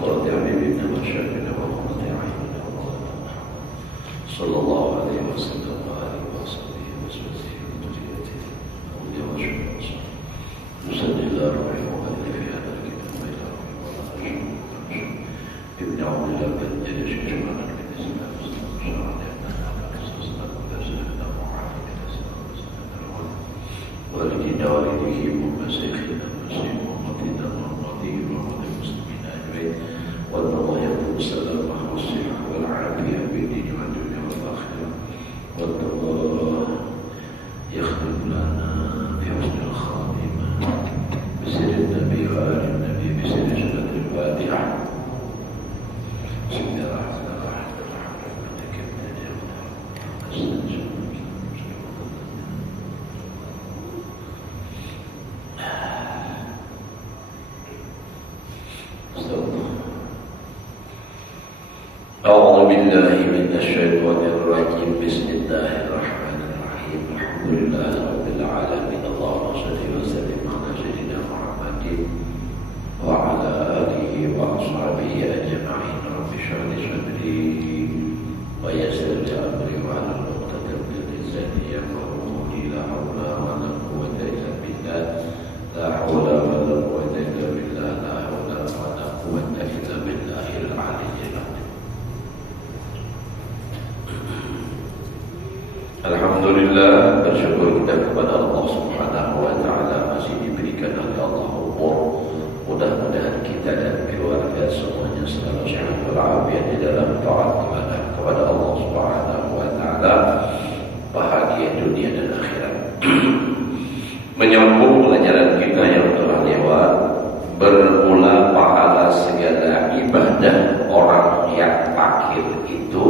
وقرة أعيننا وشافنا وقرة أعيننا صلى الله عليه وسلم وآله وصحبه وزوجه وذريته وأولياء وشهداء بسم الله الرحمن الرحيم في هذا الكتاب إلى رحمه الله ابن عبد الله بن جريش شمعنا بالإسلام شرعنا والدينا والديه ومسيخنا ومسيح ومضينا ومضيه ومضي المسلمين أجمعين وأن الله يقول السلامة والصحة والعافية بالدين والدنيا والآخرة وأن الله يختم لنا بحسن الخاتمة بسر النبي وآل النبي بسر سورة الفاتحة بسم الله الرحمن الرحيم مالك يوم الدين أعوذ بالله من الشيطان الرجيم بسم الله الرحمن الرحيم الحمد لله رب العالمين اللهم صل وسلم على سيدنا محمد وعلى آله وأصحابه أجمعين رب اشرح لي صدري ويسر لي أمري واحلل عقدة من لساني يفقهوا قولي لا حول ولا قوة إلا بالله لا حول ولا قوة إلا بالله لا حول ولا قوة إلا بالله العلي العظيم. Alhamdulillah, bersyukur kita kepada Allah Subhanahu wa taala masih diberikan oleh Allah umur. Mudah-mudahan kita dan keluarga semuanya selalu sehat walafiat di dalam taat kepada Allah Subhanahu wa taala, bahagia dunia dan akhirat. Menyambung pelajaran kita yang telah lewat, bermula pahala segala ibadah orang yang fakir itu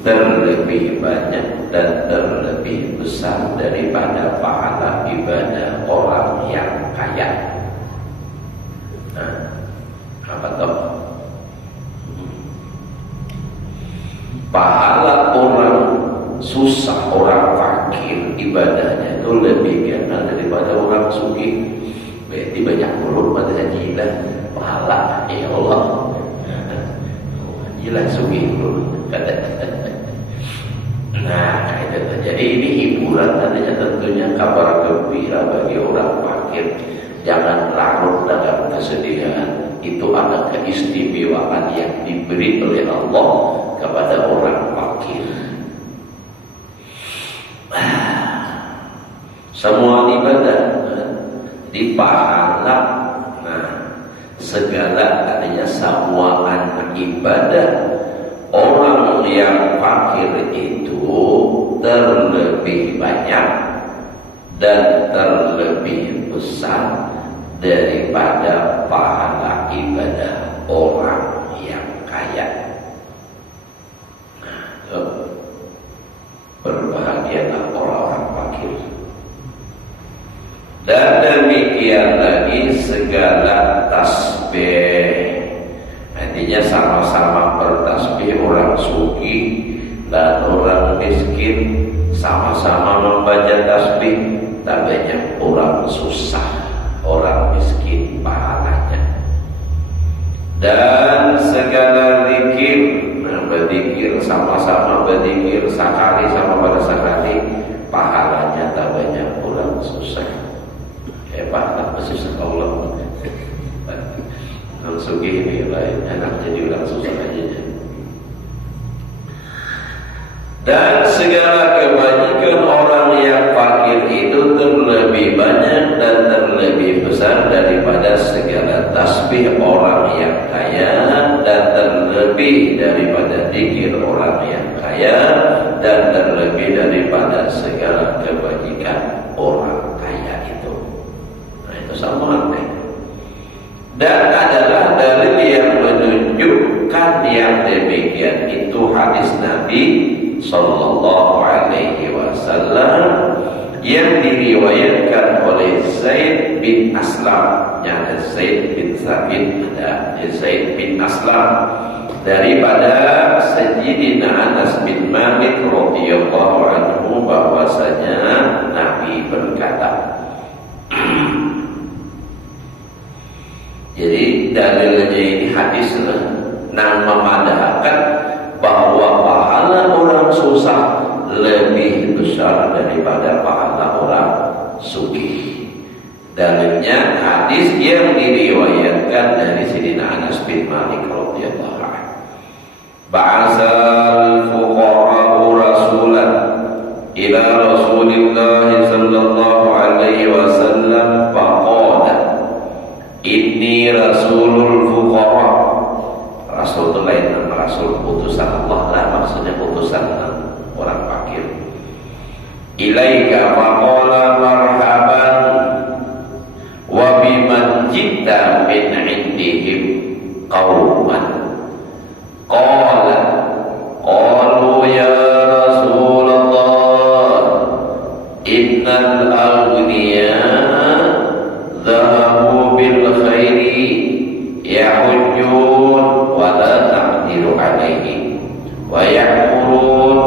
terlebih banyak dan terlebih besar daripada pahala ibadah orang yang kaya. Nah, apa toh? Pahala orang susah, orang fakir ibadahnya itu lebih gana daripada orang sugih. Berarti banyak mulut pada hajilah pahala ya Allah. Hajilah sugih dulu kata. Nah, itu jadi ini hiburan tadinya tentunya kabar gembira bagi orang fakir. Jangan larut dalam kesedihan. Itu ada keistimewaan yang diberi oleh Allah kepada orang fakir. Semua ibadah dipahala. Nah, segala adanya semua anak ibadah orang yang fakir itu terlebih banyak dan terlebih besar daripada pahala ibadah orang yang kaya. Nah, berbahagialah orang-orang fakir. Dan demikian lagi segala tasbih. Artinya sama-sama bertasbih orang sugih dan orang miskin sama-sama membaca tasbih, tapi orang susah, orang miskin pahalanya. Dan segala zikir, berzikir sama-sama berzikir sekali sama pada sekali, pahalanya tak banyak orang susah. Hebat tak susah Allah. Orang sugih ini lain, enak jadi orang susah aja. Dan segala kebajikan orang yang fakir itu terlebih banyak dan terlebih besar daripada segala tasbih orang yang kaya, dan terlebih daripada zikir orang yang kaya, dan terlebih daripada segala kebajikan orang kaya itu. Nah, itu sama nih. Dan adalah dalil yang menunjukkan yang demikian itu hadis Nabi Sallallahu Alaihi Wasallam yang diriwayatkan oleh Zaid bin Aslam. Ada Zaid bin Sabit, ada Zaid bin Aslam daripada Sayyidina Anas bin Malik radhiyallahu anhu bahwasanya Nabi berkata, Jadi dalilnya ini hadis yang memadahkan bahwa pahala orang susah lebih besar daripada pahala orang sugih. Dalilnya hadis yang diriwayatkan dari Sayyidina Anas bin Malik radhiyallahu anhu. Ba'asal fuqara'u rasulan ila Rasulillah sallallahu alaihi wasallam faqala inni rasulul fuqara. Rasul itu lain nama rasul, utusan Allah lah, maksudnya utusan orang fakir. Ilaika faqala marhaban wa biman jita min indihim qauman qala qalu ya Rasulullah innal aghniya dhahabu bil khairi yahujjun wa la naqdiru alaihi wa ya'murun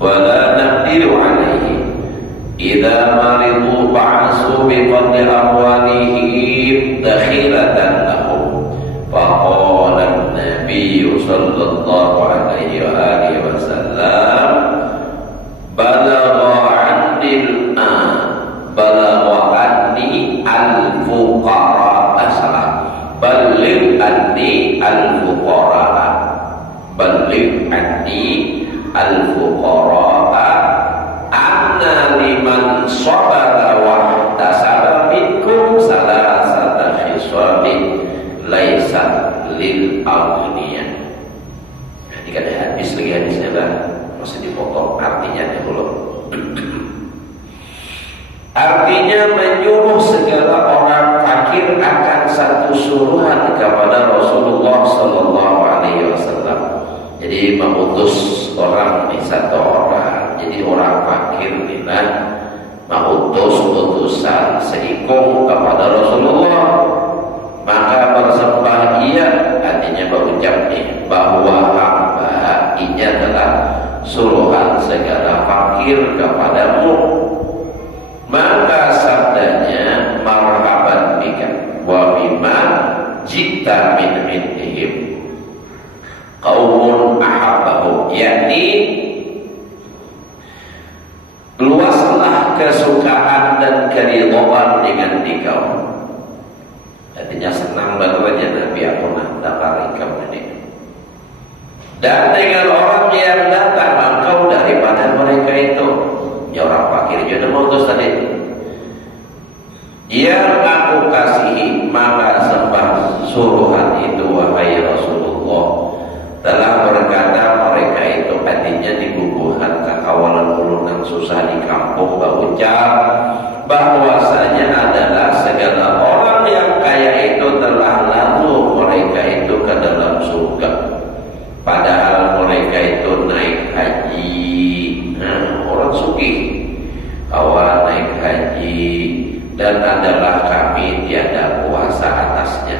wa la naqdiru alaihi idza maridu ba'su bi qadri amwalihim dakhilatan lahum faqala an-nabiy sallallahu alaihi wa alihi wasallam balagha anni al-fuqara asala balligh anni al-fuqara balligh anni al-fuqara anna liman sabara wa ihtasaba minkum salasata khisabin laisa lil aghniya. Jadi ada hadis lagi, hadisnya lah masih dipotong artinya dulu. Artinya menyuruh segala orang fakir akan satu suruhan kepada Rasulullah sallallahu alaihi wasallam. Jadi mengutus orang di satu orang. Jadi orang fakir bila mengutus utusan seikung kepada Rasulullah, maka bersembah ia, artinya berucap bahwa hamba ini adalah suruhan segala fakir kepadamu. Maka sabdanya marhaban bika wa bima jita min indihim qaumun ahabbahu, yakni luaslah kesukaan dan keridhaan dengan dikau. Artinya senang banget Nabi aku nak dapat engkau ini. Dan dengan orang yang datang engkau daripada mereka itu. Ya orang fakir juga mengutus tadi. Yang aku kasihi maka sembah suruhan itu wahai Rasulullah telah berkata mereka itu artinya di guguhan kekawalan ulun susah di kampung berucap bahwasanya adalah segala orang yang kaya itu telah lalu mereka itu ke dalam surga, padahal mereka itu naik haji. Orang sugih awal naik haji dan adalah kami tiada kuasa atasnya.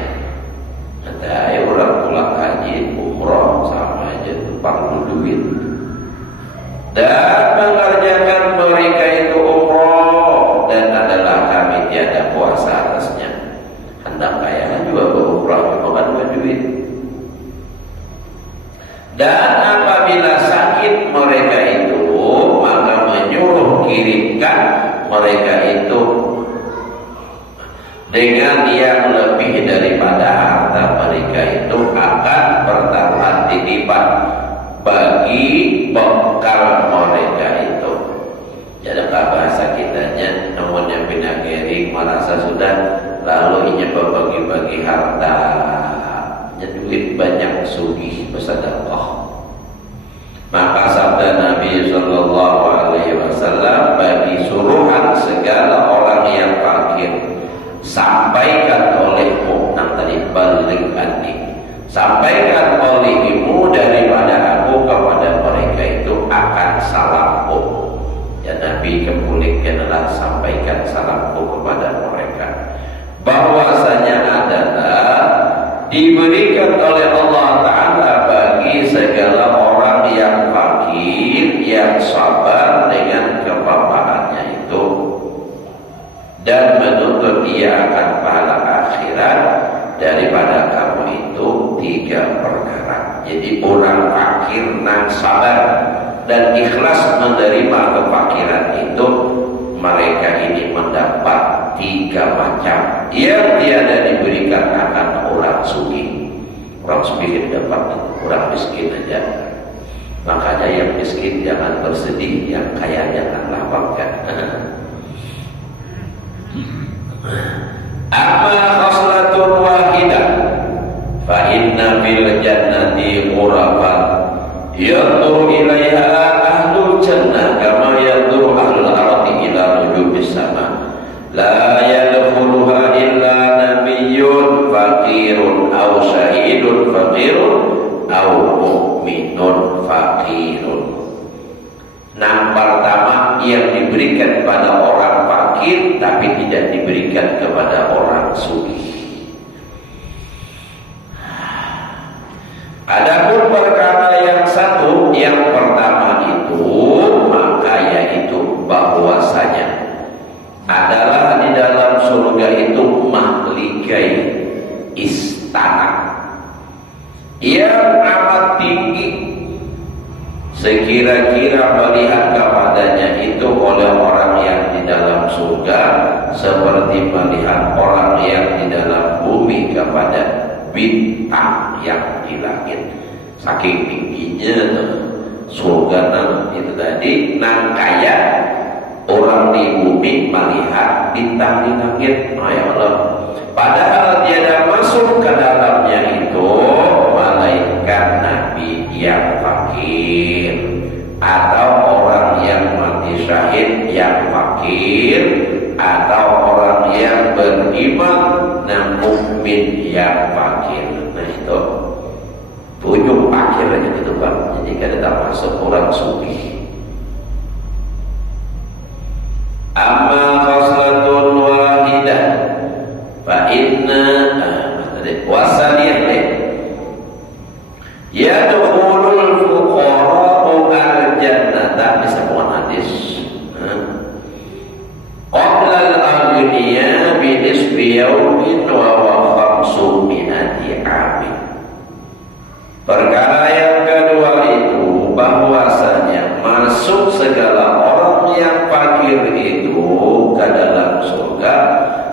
Ada orang pulang haji umroh sama aja itu perlu duit, dan mengerjakan mereka itu umroh dan adalah kami tiada kuasa atasnya. Hendak kaya juga berumroh bukan duit. Dan apabila sakit mereka itu maka menyuruh kirimkan mereka itu dengan yang lebih daripada harta mereka itu akan bertambah dilipat bagi bekal mereka itu. Jadi bahasa kitanya namanya pinageri merasa sudah lalu ini berbagi-bagi harta, duit banyak sugih bersedekah. Maka sabda Nabi sallallahu alaihi wasallam bagi suruhan segala orang yang fakir, sampaikan olehmu tadi balik anni, sampaikan olehmu daripada aku kepada mereka itu akan salamku. Ya Nabi kemuliknya adalah sampaikan salamku kepada mereka, bahwasanya adalah diberikan oleh Allah Ta'ala bagi segala orang yang fakir, yang sabar dengan kebapaannya itu dan menuntut dia akan pahala akhirat, daripada kamu itu 3 perkara. Jadi orang fakir nang sabar dan ikhlas menerima kefakiran itu, mereka ini mendapat 3 macam yang tiada diberikan akan orang sugih. Orang sugih dapat, orang miskin aja. Makanya yang miskin jangan bersedih, yang kaya jangan lapangkan. Amma khoslatun wahidah fa inna fil jannati ghurafan yanzuru ilaiha ahlul jannah kama yanzuru ahlul ardi ila nujubis sama la yadkhuluha illa nabiyyun faqirun aw syahidun faqirun aw mu'minun faqirun. Nah, pertama yang diberikan pada orang fakir tapi tidak diberikan kepada orang sugih. Adapun perkara yang satu, yang pertama itu, maka yaitu bahwasanya adalah di dalam surga itu mahligai istana yang amat tinggi, sekira-kira melihat kepadanya itu oleh orang yang di dalam surga seperti melihat orang yang di dalam bumi kepada bintang yang di langit. Saking tingginya surga itu tadi, nang kaya orang di bumi melihat bintang di langit. Ya Allah, padahal tiada masuk ke dalamnya itu malaikat nabi yang fakir atau orang yang mati syahid yang fakir atau orang yang beriman dan mukmin yang fakir. Nah itu ujung fakir aja gitu Pak. Jadi kada tak masuk orang sugih. Amma khoslatun wahidah fa inna wasaniyah yadkhulul fuqara'u al-jannata, bisa bukan hadis. Qabla al-aghniya bi nisfi yawmin wa khamsu mi'ati 'amin. Perkara yang kedua itu bahwasanya masuk segala orang yang fakir itu ke dalam surga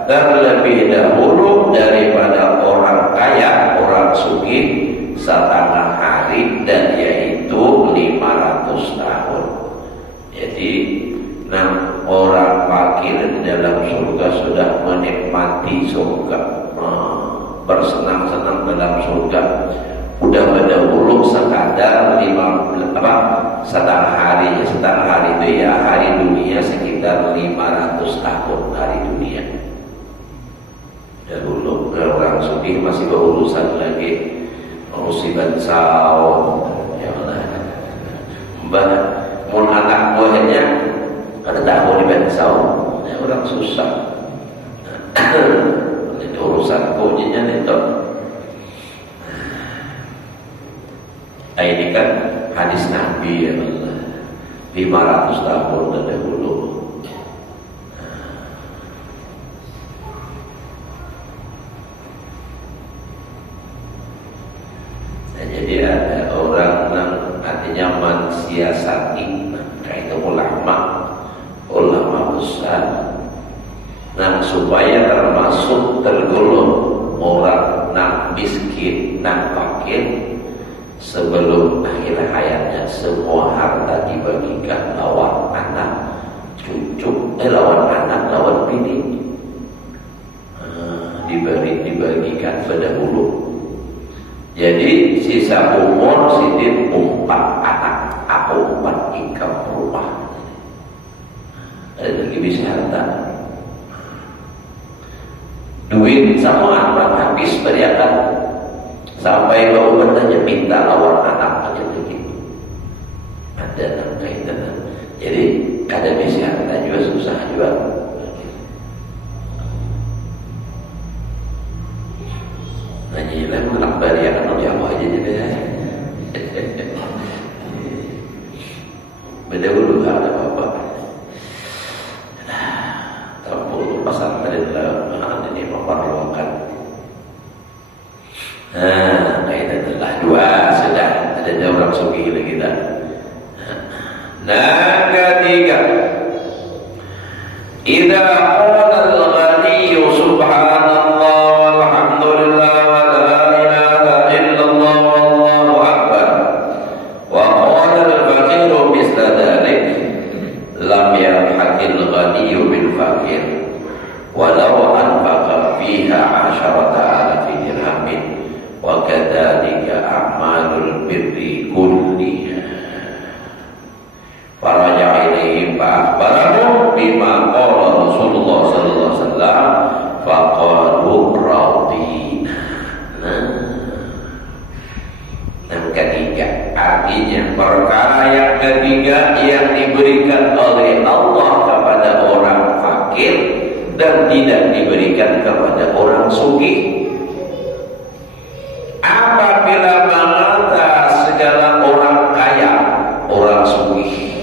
terlebih dahulu daripada orang kaya, orang sugih setengah hari, dan yaitu 500 tahun. Jadi orang fakir di dalam surga sudah menikmati surga, bersenang-senang dalam surga. Udah berdahulu sekadar setengah hari itu ya, hari dunia sekitar 500 tahun hari dunia. Dahulu orang sugih masih berurusan lagi musibat saum, ya Allah. Mbak, mun anak buahnya ada tahu di bensau, ya orang susah. Itu urusan kuncinya itu. Ini kan hadis Nabi, ya Allah, 500 tahun terdahulu. Jadi ada orang yang artinya mensiasati, kayak itu ulama besar, nah supaya termasuk tergolong orang yang miskin, yang fakir, sebelum akhir hayatnya semua harta dibagikan lawan anak, cucu, lawan anak, lawan bini, dibagikan pendahulu. Jadi sisa umur sidin 4 anak, aku 4 income rumah. Ada lagi bisa harta. Duit sama anak habis beriakan. Sampai bau bertanya minta lawan anak aja begitu. Ada kaitan. Jadi kada bisa harta juga susah juga. Nanya lah balik akan jawab aja jadi. Beda dulu ada apa-apa. Tampul pasal tadi lah ini memperlukan. Nah, itu adalah dua sudah ada orang sugih lagi dah. Nah, ketiga, idza qala al-ghani subhanallah walhamdulillah wa la ilaha illallah wallahu akbar wa qala al-faqir misla dhalik lam yalhaqil ghani bil faqir walau anfaqa fiha 'asharata alaf dirhamin wa kadzalika a'malul birri kulliha. Faraja ilaihim fa'akhbarahum bima qala Rasulullah sallallahu alaihi wasallam faqalu radina. Yang ketiga, artinya perkara yang ketiga yang diberikan oleh Allah kepada orang fakir dan tidak diberikan kepada orang sugih. Apabila mengata segala orang kaya, orang sugih,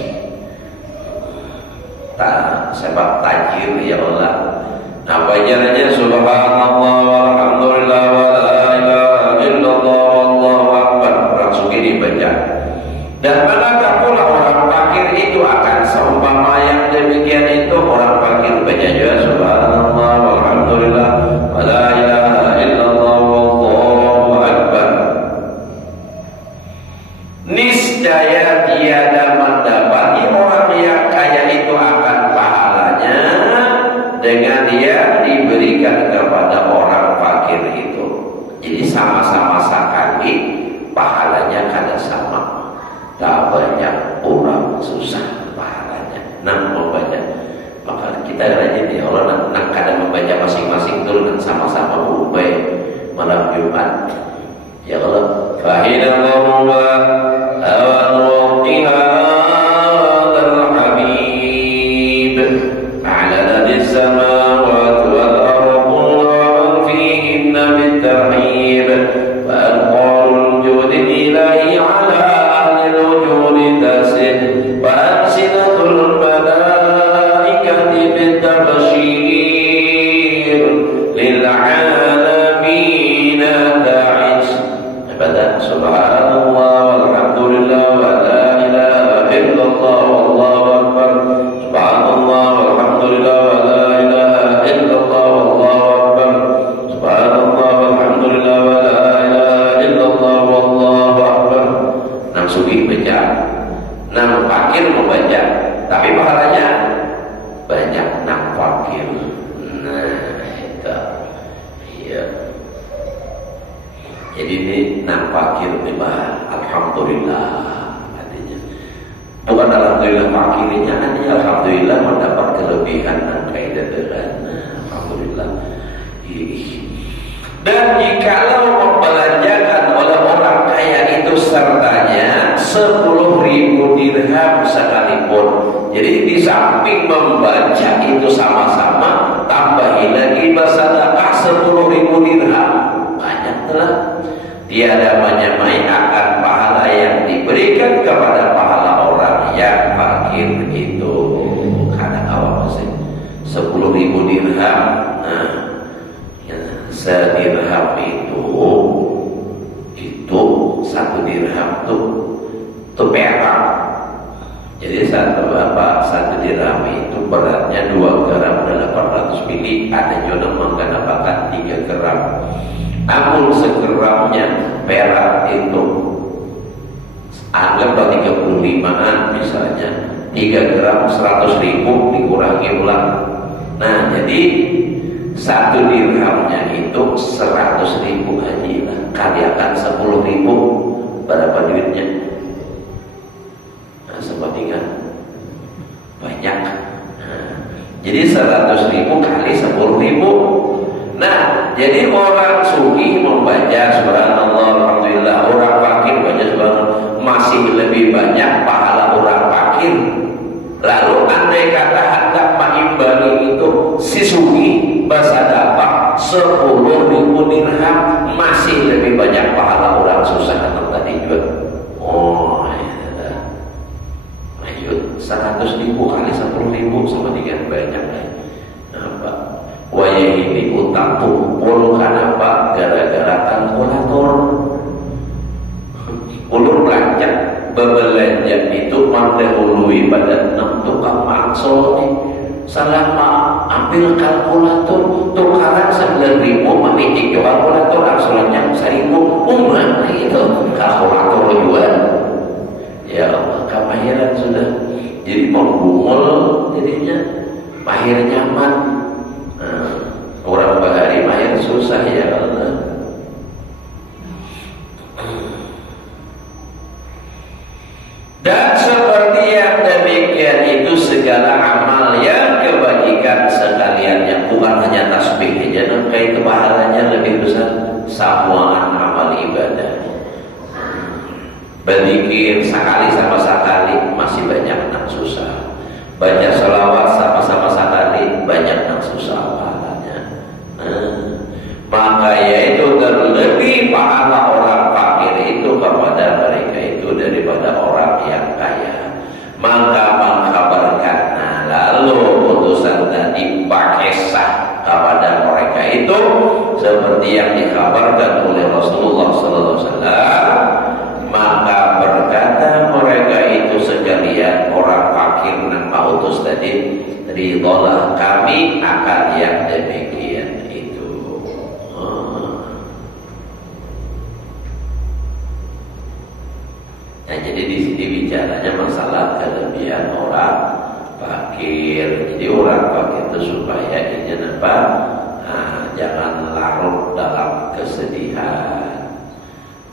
sebab tajir ya Allah. Apa jalannya? Subhanallah walhamdulillah wa la ilaha illallah wallahu akbar. Orang sugih dibaca. Dan manakah pula orang fakir itu akan seumpama yang demikian itu. Orang fakir baca juga subhanallah walhamdulillah wa la ilaha illallah wallahu akbar. Niscaya tiada mendapati orang yang kaya itu akan pahalanya dengan dia diberikan kepada orang fakir itu. Jadi sama-sama sekali pahalanya kada sama. Tak banyak orang susah pahalanya. Nak membaca, maka kita rajin ya Allah nak kada membaca masing-masing turun sama-sama ubay malam Jumat. Ya Allah, fahidallahu wa awruqiha al-habib ala ladis samawati wal ardi fihinna bitarhib wa alqarul judi ilahi ala ahli al-wujudi tasid wa alsinatul malaikati bitabshir lil'alamin ta'is. Subhanallah walhamdulillah wa la ilaha illallah wallahu akbar. Subhanallah walhamdulillah wa la ilaha illallah wallahu akbar. Subhanallah walhamdulillah wa la ilaha illallah wallahu akbar. Nang sugih baca, nang fakir membaca, tapi pahalanya banyak nang fakir. Nah, itu iya. Jadi ini nang fakir memang alhamdulillah artinya. Bukan alhamdulillah fakirnya, artinya alhamdulillah mendapat kelebihan dan kaidah. Alhamdulillah. Dan jikalau membelanjakan oleh orang kaya itu sertanya 10.000 dirham sekalipun. Jadi di samping membaca itu sama-sama, tambahi lagi bersedekah 10.000 dirham. Banyak telah. Tiada menyamai akan pahala yang diberikan kepada pahala orang yang fakir itu. Kadang awal masih 10.000 dirham. Nah, sedirham itu 1 dirham itu perak. Jadi satu dirham itu beratnya 2 gram 800 mili. Ada juga menggunakan 3 gram. Namun segramnya perak itu anggaplah 35-an misalnya, 3 gram 100.000 dikurangi ulang. Nah, jadi 1 dirhamnya itu 100.000 haji lah. Kaliakan 10.000 berapa duitnya? Nah, sebandingan banyak. Nah, jadi 100.000 kali 10.000. Nah, jadi orang sugih membaca subhanallah alhamdulillah, orang fakir baca subhanallah, masih lebih banyak pahala orang fakir. Lalu andai kata hendak mengimbang itu si sugih bersedekah 10.000 dirham, masih lebih banyak pahala orang susah yang tadi juga. Oh, ya. Lanjut 100.000 kali 10.000 sama dengan banyak. Apa? Waya ini utang tumpul kenapa? Gara-gara kalkulator. itu mendahului pada 6 tukang maksol nih. Selama ambil kalkulator tukaran 9.000 memitik kalkulator aksulannya 1.000 umrah itu kalkulator juga. Ya Allah, kemahiran sudah jadi pembungul jadinya mahir nyaman. Orang bahari mahir susah ya Allah. Dan seperti yang demikian itu segala amal yang kebajikan sekaliannya, bukan hanya tasbih aja, kayak pahalanya lebih besar. Samuan amal ibadah, berzikir sekali sama sekali masih banyak yang susah. Baca sholawat sama-sama sekali banyak yang susah pahalanya. Maka yaitu terlebih pahala orang fakir itu kepada mereka itu daripada orang yang kaya. Maka mengkabarkan, lalu putusan tadi pakai sah kepada mereka itu seperti yang dikabarkan oleh Rasulullah SAW. Maka berkata mereka itu sekalian orang fakir dan pautus tadi, ridholah kami akan yang demikian itu. Nah, jadi di sini bicaranya masalah kelebihan orang fakir. Jadi orang fakir itu supaya ini apa? Jangan larut dalam kesedihan.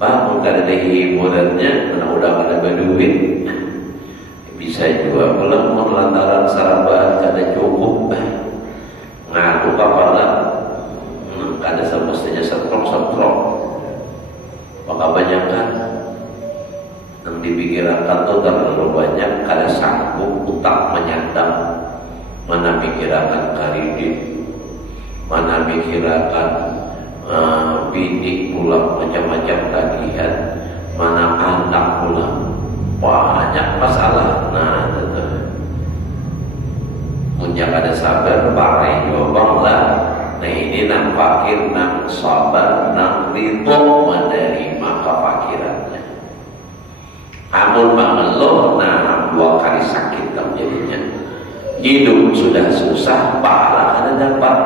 Bukan ada hiburannya, mana udah ada berduit. Bisa juga pulang lantaran sarapan kada cukup. Ngadu kepala, kada semestinya setrok. Maka banyakkan yang dipikirkan tuh terlalu banyak, kada sanggup utak menyandang. Mana pikirkan kredit, mana pikirkan bidik pulang macam-macam tagihan, mana anak pulang, banyak masalah. Nah itu punya kada sabar parai jawab lah. Nah ini nang fakir, nang sabar, nang ridho menerima kefakirannya. Amun mengeluh, nah 2 kali sakit jadinya. Hidup sudah susah, pahala kada dapat.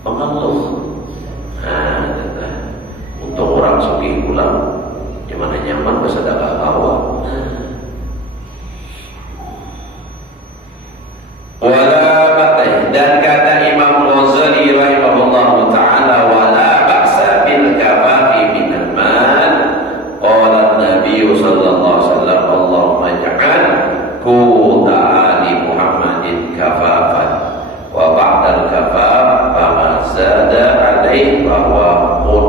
Mengeluh. Nah, untuk orang sugih pulang, gimana nyaman bersedekah bawa. Wala ba'sa, dan kata Imam Ghazali rahimahullah ta'ala, wala ba'sa bil kafafi minal mal. Qala Nabi sallallahu alaihi wasallam, Allahumma ja'al quta ali Muhammadin kafafan wa ba'dal kafaf fama zada alaih bahwa mun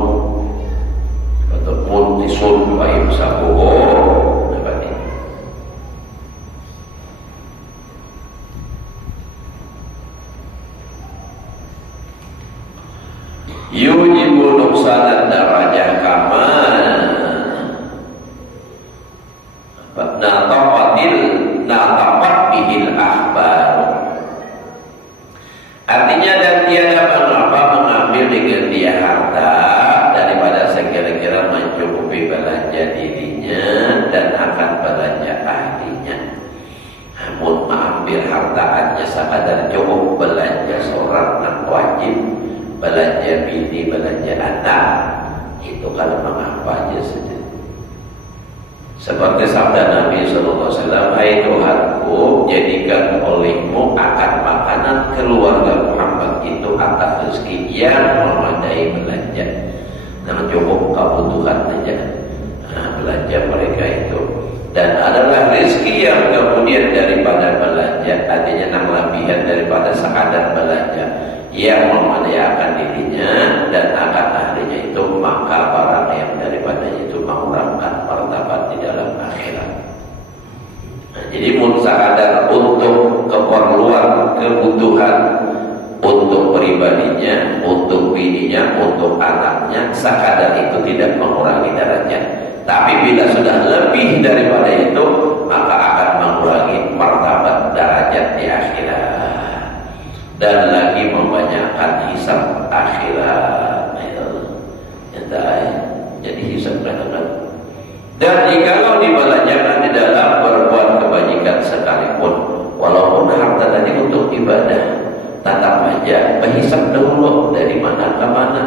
ataupun tisun wa imsakuhu nabati. Yujibu nuksanan darajah kamal natapat bihil akhbar. Artinya dan tiada mengapa mengambil dengan dia harta daripada sekira-kira mencukupi belanja dirinya dan akan belanja ahlinya. Namun mengambil harta hanya sekadar cukup belanja seorang dan wajib, belanja bini, belanja anak, itu kalau mengapa aja saja. Seperti sabda Nabi SAW, hai Tuhanku, jadikan olehmu akan makanan keluarga Muhammad itu akan rezeki yang memadai belanja. Nah, cukup kebutuhan saja. Nah, belanja mereka itu. Dan adalah rezeki yang kemudian daripada belanja, artinya nang lebihan daripada sekadar belanja, yang memadai akan dirinya dan akan ahlinya itu, maka barang yang daripadanya itu mengurangkan martabat di dalam akhirat. Nah, jadi sekadar untuk keperluan, kebutuhan, untuk pribadinya, untuk bininya, untuk anaknya, sekadar itu tidak mengurangi derajat. Tapi bila sudah lebih daripada itu, maka akan mengurangi martabat derajat di akhirat. Dan lagi membanyakkan hisab akhirat. Jadi hisab akhirat. Dan jikalau dibelanjakan di dalam dulu dari mana ke mana.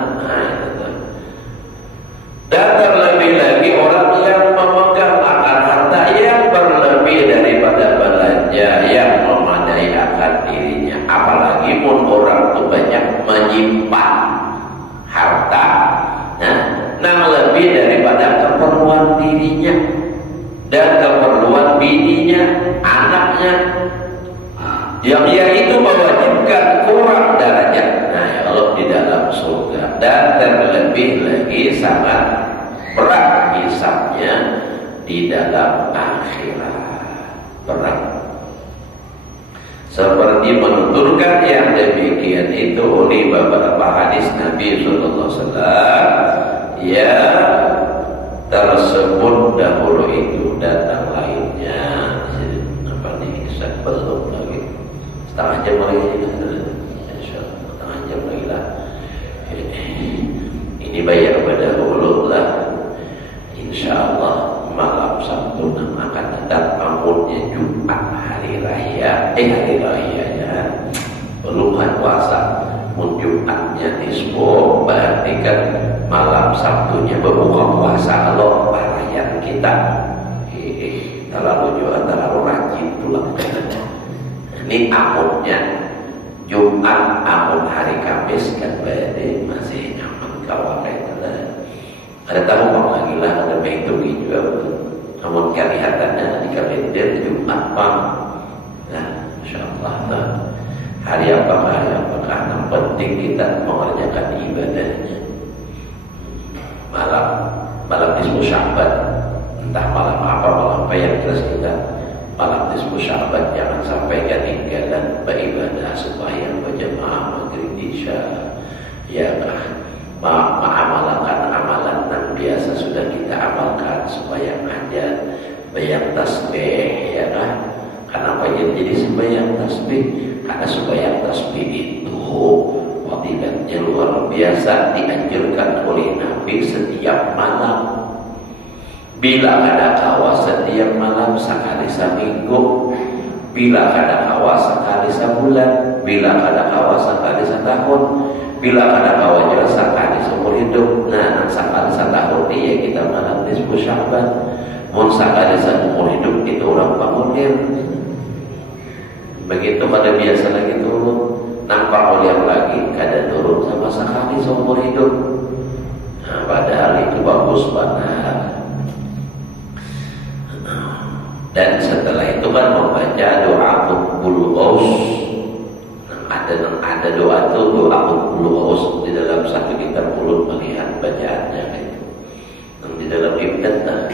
Dan terlebih lagi orang yang memegang akan harta yang berlebih daripada belanja yang memadai akan dirinya, apalagi pun orang itu banyak menyimpan harta yang lebih daripada keperluan dirinya dan keperluan bininya, anaknya, yang yaitu mewajibkan kurang derajat. Kalau di dalam surga, dan terlebih lagi sangat berat hisabnya di dalam akhirat, berat. Seperti menuturkan yang demikian itu oleh beberapa hadis Nabi Sallallahu Alaihi Wasallam ya tersebut dahulu itu dan yang lainnya. Apa nih? Belum lagi setengah jam lagi, setengah jam lagi lah. Ini bayar pada dahulu lah. Insyaallah malam Sabtu akan datang, bangunnya Jumat hari raya, hari rayanya belum hari puasa. Jumatnya nisbo, berarti kan malam Sabtunya berbuka puasa. Kalau parayan kita terlalu juga terlalu rajin tulang. Ini amunnya Jumat, amun hari Kamis kan berarti masih nyaman kawan kita. Ada tahu bang lagi lah, ada menghitungi juga. Namun kelihatannya di kalender Jumat bang. Nah, insyaallah hari apakah yang penting kita mengerjakan ibadahnya. Malam nisfu Sya'ban, entah malam apa yang jelas kita malam nisfu Sya'ban jangan sampai ketinggalan beribadah supaya berjamaah maghrib isya, ya kah? Mengamalkan amalan yang biasa sudah kita amalkan supaya ngajar bayang tasbih, ya kah? Kenapa jadi sembahyang tasbih? Karena sembahyang tasbih itu fadilahnya luar biasa, dianjurkan oleh Nabi setiap malam. Bila ada kawas setiap malam sekali seminggu, bila ada kawas sekali sebulan, bila ada kawas sekali setahun, bila ada kawas juga sekali seumur hidup. Nah, sekali setahun dia kita malam nisfu Sya'ban. Mun sekali seumur hidup itu orang bangunin. Begitu pada biasa lagi turun, nampak oleh lagi kada turun sama sekali seumur hidup. Nah, padahal itu bagus banget. Dan setelah itu kan membaca doa Qutbul Ghaus. Ada doa itu doa Qutbul Ghaus di dalam satu kitab Ulul melihat bacaannya itu. Dan di dalam Ibtidah,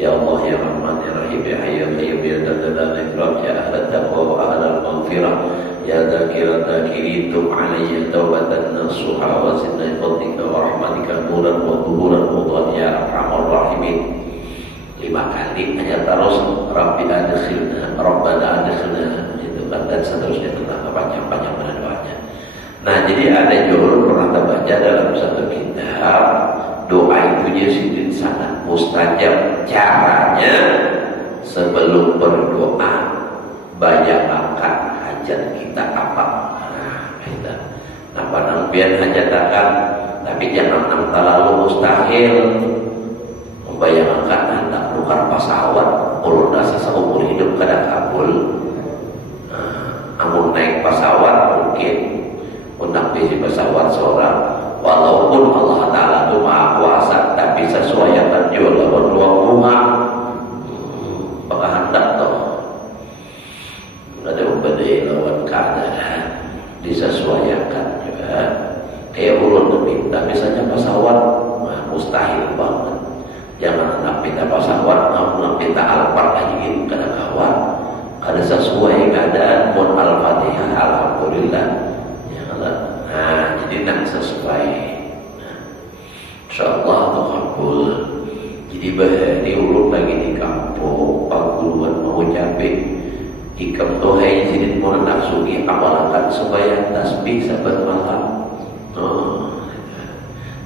ya Allah ya Rahman ya Rahim ya Hayy ya Qayyum ya Dzal Jalali wal Ikram ya Ahla Taqwa wa Ahla Maghfirah ya Dzakira Dzakirin tub alayya taubatan nasuha wa zidna fadlika wa rahmatika nuran wa dhuhuran wa ya Arhamar Rahimin. 5 kali hanya terus Rabbi adkhilna Rabbana adkhilna itu kan, dan seterusnya tentang panjang-panjang doanya. Nah, jadi ada jurul pernah terbaca dalam satu kitab doa itu jadi sangat mustajab. Caranya sebelum berdoa bayangkan hajat kita apa. Nah, penampian hajat akan, tapi jangan terlalu mustahil. Membayangkan hendak tukar pesawat, ulun rasa seumur hidup kada kabul. Amun naik pesawat mungkin untuk beli pesawat seorang, walaupun Allah Ta'ala itu maha kuasa, tapi sesuai yang terjual lawan luang rumah maka hendak toh ada ubadai lawan keadaan disesuaikan juga. Kayak ulun minta misalnya pesawat, mustahil banget. Jangan hendak minta pesawat, namun minta Alphard lagi kada kawan, kada sesuai keadaan. Pun Al-Fatihah alhamdulillah. Nah, jadi nak sesuai. InsyaAllah itu kabul. Jadi bahari ulun lagi di kampung paguluan mau capek ikam tohai jadi mau naksugi amalkan sembahyang tasbih sabat malam.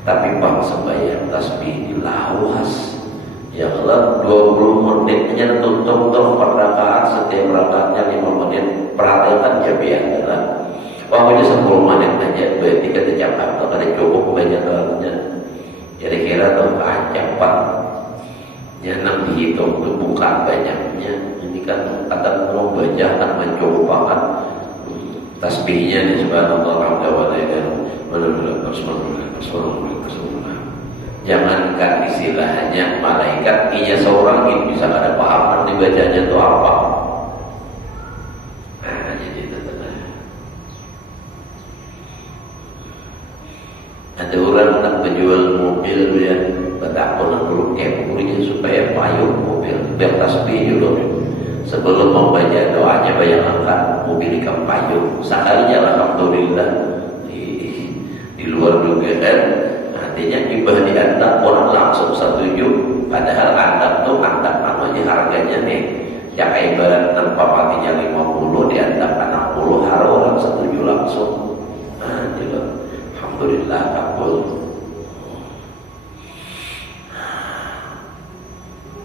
Tapi bang sembahyang tasbih dilawas ya Allah 20 menit hanya tutup terus per rakaat, setiap rakaatnya 5 menit. Perhatikan ya biarlah Pokoknya 10 menit aja berarti kita capai kalau ada cukup banyak lalunya. Kira-kira tuh cepat. Jangan dihitung tuh bukan banyaknya. Ini kan kadang mau baca kan mencoba kan tasbihnya di subhanallah alhamdulillah jangankan istilahnya malaikat inya seorang ini bisa ada paham dibacanya itu apa. Nah jadi itu ada orang nak menjual mobil ya bertakwa nak perlu kepurinya supaya payung mobil biar tasbih dulu sebelum membaca doanya bayangkan mobil ikan payung sekalinya alhamdulillah di luar dugaan artinya ibah diantak orang langsung setuju padahal antak tuh antak aja harganya nih yang ibarat tanpa patinya 50 diantak 60 harus orang setuju langsung. Nah juga alhamdulillah kabul.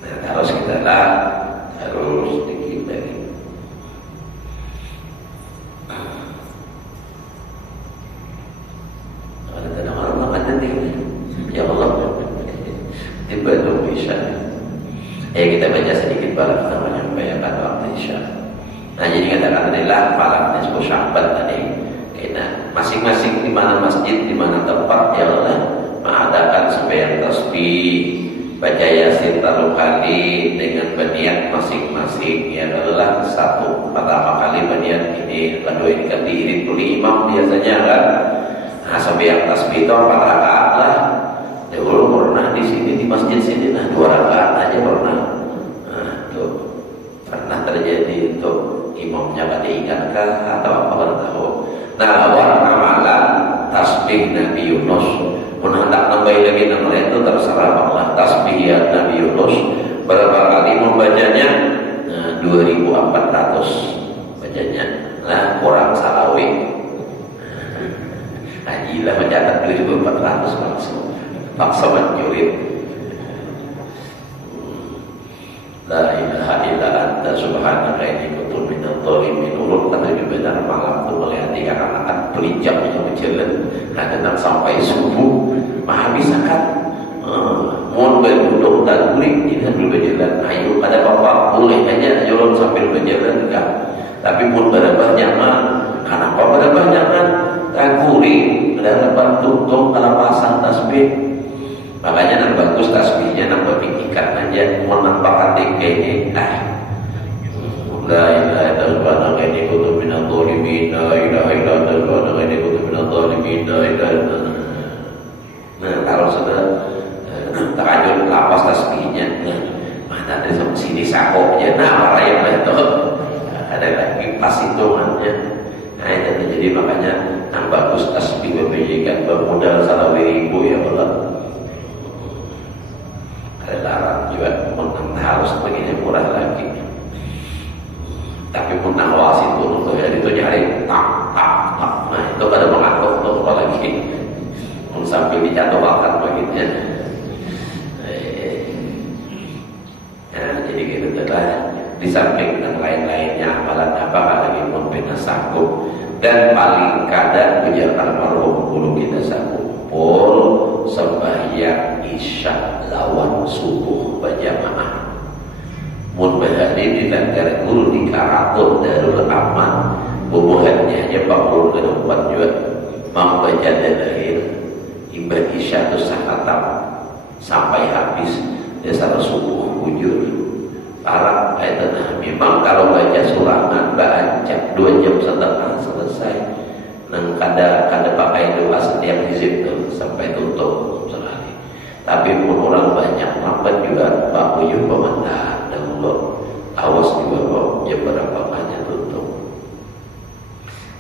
Nah harus kita lah harus dikit ya Allah tiba dong Isya. Kita baca sedikit balik namanya membayangkan waktu Isya. Nah jadi kata-kata adalah malam nisfu Sya'ban tadi. Karena masing-masing di mana masjid, di mana tempat ya Allah mengadakan sembahyang tasbih, baca Yasin 3 kali dengan berniat masing-masing ya Allah. Satu pertama kali berniat ini, kedua ini kan diiring oleh imam biasanya kan. Nah sembahyang tasbih itu 4 rakaat lah. Dulu pernah di sini di masjid sini nah 2 rakaat aja pernah. Nah itu pernah terjadi untuk imamnya pada ingatkah atau apa tahu. Nah awal amalan tasbih Nabi Yunus pun hendak nambahin lagi nama lain itu terserah Allah. Tasbih ya Nabi Yunus berapa kali membacanya? Nah, 2400 bacanya. Nah kurang salawi. Hajilah mencatat 2400 langsung paksa mencuri. La ilaha illa anta subhanaka inni kuntu minadh dhalimin. Ulun kata benar malam itu melihat anak-anak pelinjak yang berjalan dan sampai subuh maha bisa kan mohon berduduk dan kuring ini sambil berjalan. Ayo ada bapak boleh aja jalan sambil berjalan enggak, tapi pun berapa nyaman. Kenapa berapa nyaman? Dan kuring ada lepas tutup kalau pasang tasbih. Makanya yang bagus tasbihnya nambah pikiran aja mau nampakkan tingkainya la ilaha illallah wa inni kuntu minadh dhalimin la ilaha illallah wa inni kuntu minadh dhalimin la ilaha illallah. Nah kalau sudah terlanjur lapas tasbihnya mana dari sini sakopnya nah marah yang itu ada lagi pas hitungannya. Nah itu jadi makanya yang bagus tasbih membagikan bermodal salah ribu ya Allah. Ada larang juga harus begini murah lagi. Tapi pun awas itu untuk ya itu nyari tak. Nah itu pada mengatur untuk apalagi sambil dicatwalkan begitu. Nah jadi gitu adalah di samping dan lain-lainnya amalan apa lagi pun bina sanggup dan paling kadang ujaran marhum bulu kita sanggup pol sembahyang isya lawan subuh berjamaah. Mun bahari di negara guru di Karatul Darul Aman bubuhannya hanya 40 juga membaca dalil ibadah isya itu sakatam sampai habis dasar subuh bujur parah itu nah memang kalau baca surangan baca 2 jam setengah selesai nang kada pakai doa setiap hizib tuh sampai tutup sekali. Tapi pun orang banyak lambat juga Pak Uyuh pemenang dan Allah awas juga kok jam berapa banyak tutup.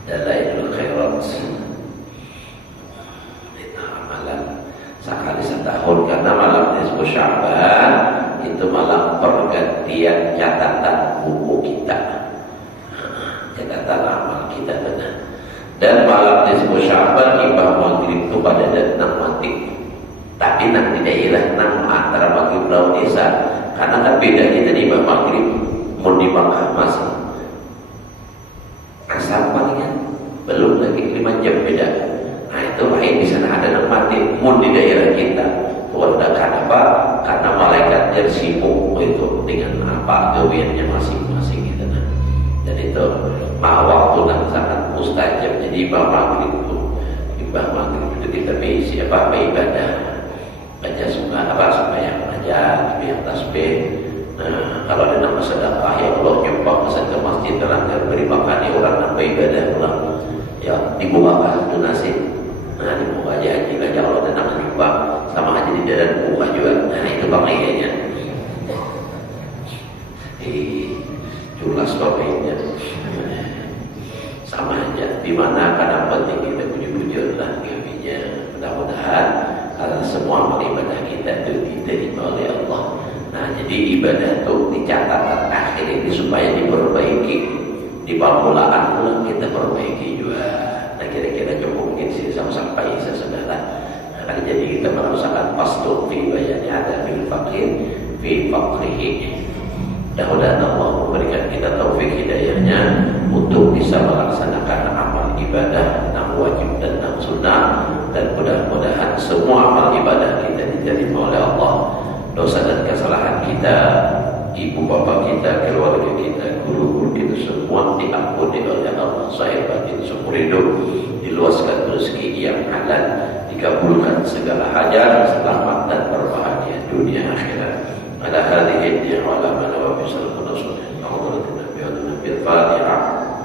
Dalailul khairat itu amalan sekali setahun karena malam nisfu Sya'ban itu malam pergantian catatan buku kita, catatan amal kita benar. Dan malam nisfu Sya'ban ibah maghrib itu pada datang mati. Tapi nak di daerah nang antara maghrib lawan isya karena kan beda kita di ibah maghrib mau di Makkah masih asar palingan belum lagi 5 jam beda. Nah itu lain di sana ada yang mati mun di daerah kita. Karena apa? Karena malaikatnya sibuk itu dengan apa gawiannya masing-masing gitu. Nah. Dan itu waktu dan sangat mustajab. Jadi ibadah maghrib itu kita bisi apa ibadah baca sembahyang aja, sembahyang tasbih. Nah, kalau ada nama sedekah ya Allah nyumbang ke masjid terangkan beri makan orang nambah ibadah ulang ya dibukakan donasi. Nah dibuka aja haji aja Allah ada nama nyumbang sama aja di dalam buka juga. Nah itu bangainya jelas bangainya sama aja dimana karena penting kita puji-puji lah gawinya. Mudah-mudahan semua ibadah kita itu diterima oleh Allah. Nah jadi ibadah itu dicatat akhir ini supaya diperbaiki di permulaan pula kita perbaiki juga. Nah kira-kira cukup mungkin sih sampai saudara. Nah, jadi kita merasakan pastur fi bayani ada bil fakir fi fakrihi. Mudah-mudahan Allah memberikan kita taufik hidayahnya untuk bisa melaksanakan amal ibadah yang wajib dan yang sunnah, dan mudah-mudahan semua amal ibadah kita diterima oleh Allah. Dosa dan kesalahan kita, ibu bapak kita, keluarga kita, guru-guru kita semua diampuni oleh Allah. Saya batin seumur hidup, diluaskan rezeki yang halal, dikabulkan segala hajat, selamat dan berbahagia dunia akhirat. Ala hadhihi wa ala man wa bi sallallahu alaihi wa sallam.